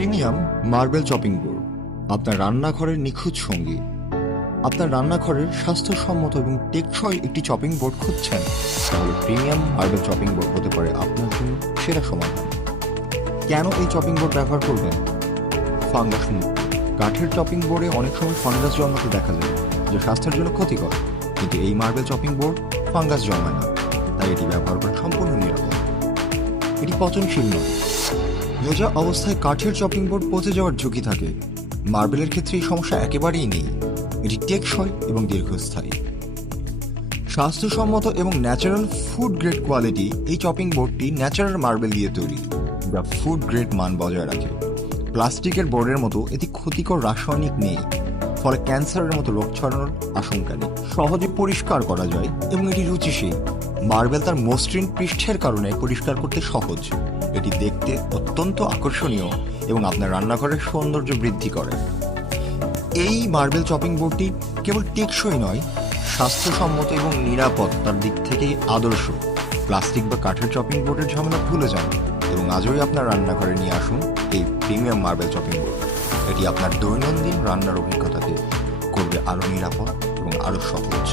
Premium marble chopping board, আপনার রান্নাঘরের নিখুঁত সঙ্গী। আপনার রান্নাঘরের স্বাস্থ্যসম্মত এবং টেকসই একটি চপিং বোর্ড খুঁজছেন। তাহলে প্রিমিয়াম মার্বেল চপিং বোর্ড হতে পারে আপনার জন্য সেরা সমাধান। কেন এই চপিং বোর্ড ব্যবহার করবেন? ফাঙ্গাস মুক্ত কাঠের চপিং বোর্ডে অনেক সময় ফাঙ্গাস জন্মাতে দেখা যায়, যা স্বাস্থ্যের জন্য ক্ষতিকর। কিন্তু এই মার্বেল চপিং বোর্ড ফাঙ্গাস জন্মায় না, তাই এটি ব্যবহার করা সম্পূর্ণ নিরাপদ। এটি পচনশীল নয় ভেজা অবস্থায় কাঠের চপিং বোর্ড পচে যাওয়ার ঝুঁকি থাকে। মার্বেলের ক্ষেত্রে এই সমস্যা একেবারেই নেই। এটি টেকসই এবং দীর্ঘস্থায়ী। স্বাস্থ্যসম্মত এবং ন্যাচারাল ফুড গ্রেড কোয়ালিটি এই চপিং বোর্ডটি ন্যাচারাল মার্বেল দিয়ে তৈরি, যা ফুড গ্রেড মান বজায় রাখে। প্লাস্টিকের বোর্ডের মতো এটি ক্ষতিকর রাসায়নিক নেই, ফলে ক্যান্সারের মতো রোগ ছড়ানোর আশঙ্কা নেই। সহজে পরিষ্কার করা যায় এবং এটি রুচিশীল। মার্বেল তার মসৃণ পৃষ্ঠের কারণে পরিষ্কার করতে সহজ। এটি দেখতে অত্যন্ত আকর্ষণীয় এবং আপনার রান্নাঘরের সৌন্দর্য বৃদ্ধি করে। এই মার্বেল চপিং বোর্ডটি কেবল টেকসই নয়, স্বাস্থ্যসম্মত এবং নিরাপত্তার দিক থেকে আদর্শ। প্লাস্টিক বা কাঠের চপিং বোর্ডের ঝামেলা ভুলে যান এবং আজই আপনার রান্নাঘরে নিয়ে আসুন এই প্রিমিয়াম মার্বেল চপিং বোর্ড। এটি আপনার দৈনন্দিন রান্নার অভিজ্ঞতাকে করবে আরও নিরাপদ এবং আরও সহজ।